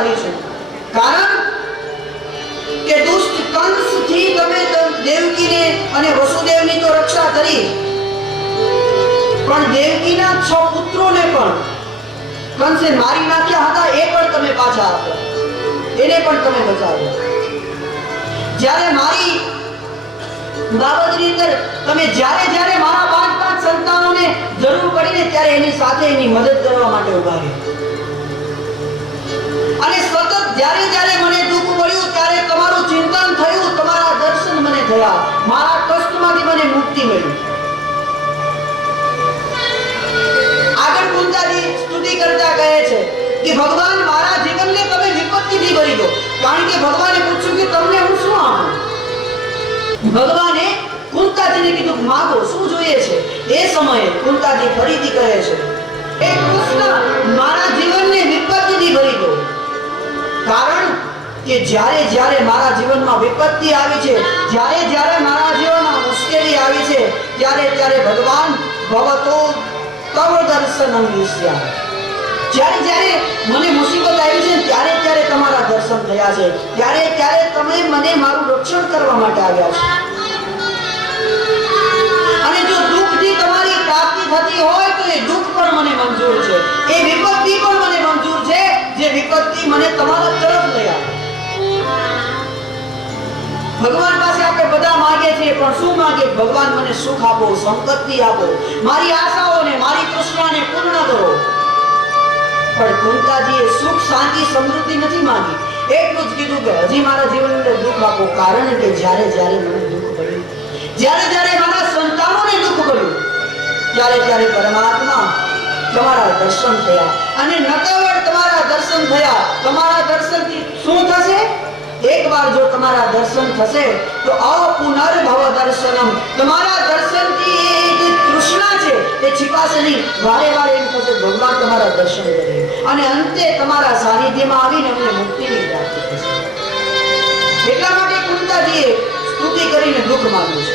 બળશાળી છે, કારણ કે દુષ્ટ કંસ થી તમે દેવકીને અને વસુદેવની તો રક્ષા કરી, પણ દેવકીના 6 પુત્રોને પણ કંસે મારી નાખ્યા હતા, એ પણ તમે પાછા આપ્યા, એને પણ તમે બચાવ્યા. જ્યારે મારી બાબતની અંદર તમે જ્યારે મારા 5 સંતાનોને જરૂર પડીને ત્યારે એની સાથે એની મદદ કરવા માટે ઉભા રહ્યા. અને સતત જ્યારે મને દુઃખ મળ્યું ત્યારે તમારું ચિંતન થયું, તમારા દર્શન મને થયા, મારા કષ્ટમાંથી મને મુક્તિ મળી. આગળ કુંતાજી સ્તુતિ કરતા કહે છે કે ભગવાન મારા જીવનને તમે વિપત્તિથી ભરી દો, કારણ કે ભગવાને પૂછ્યું કે તમને હું શું આપું. ભગવાને કુંતાજીને કીધું માંગો, શું જોઈએ છે. એ સમયે કુંતાજી ફરીથી કહે છે હે કૃષ્ણ, મારા જીવનને વિપત્તિથી ભરી દો, કારણ કે જ્યારે મારા જીવનમાં વિપત્તિ આવી છે, જ્યારે મારા જીવનમાં મુશ્કેલી આવી છે, ત્યારે ભગવાન ભવતો તવ દર્શનમ ઈશ્યા, જ્યારે મને મુસીબત આવી છે ત્યારે તમારા દર્શન થયા છે, ત્યારે તમે મને મારું રક્ષણ કરવા માટે આવ્યા છો. અને જો દુઃખથી તમારી પ્રાપ્તિ થતી હોય તો એ દુઃખ પણ મને મંજૂર છે, એ વિપત્તિ પણ મને મંજૂર છે, જે વિપત્તિ મને તમારા તરફ લઈ આવે. ભગવાન પાસે આપણે બધા માંગીએ છીએ, પણ શું માંગે? ભગવાન મને સુખ આપો, સંપત્તિ આપો, મારી આશાઓને, મારી તૃષ્ણાને પૂર્ણ કરો. પણ કુંતાજીએ સુખ, શાંતિ, સમૃદ્ધિ નથી માંગી, એટલું જ કીધું કે હજી મારા જીવનની અંદર દુઃખ આપો, કારણ કે જ્યારે મને દુઃખ પડ્યું, જ્યારે મારા સંતાનોને દુઃખ પડ્યું, ત્યારે પરમાત્મા તમારા દર્શન થયા. અને નકવર તમારા દર્શન થયા. તમારા દર્શનથી શું થશે? એકવાર જો તમારા દર્શન થશે તો અપુનર્ભવ દર્શનમ, તમારા દર્શનથી એ જે તૃષ્ણા છે એ छिपाશે નહીં. વારે એમ થશે ભગવાન તમારા દર્શન કરે, અને અંતે તમારા સાનિધ્યમાં આવીને અમને મુક્તિની પ્રાપ્તિ થશે. એટલા માટે કુંતાજીએ સ્તુતિ કરીને દુઃખ માંગ્યું છે.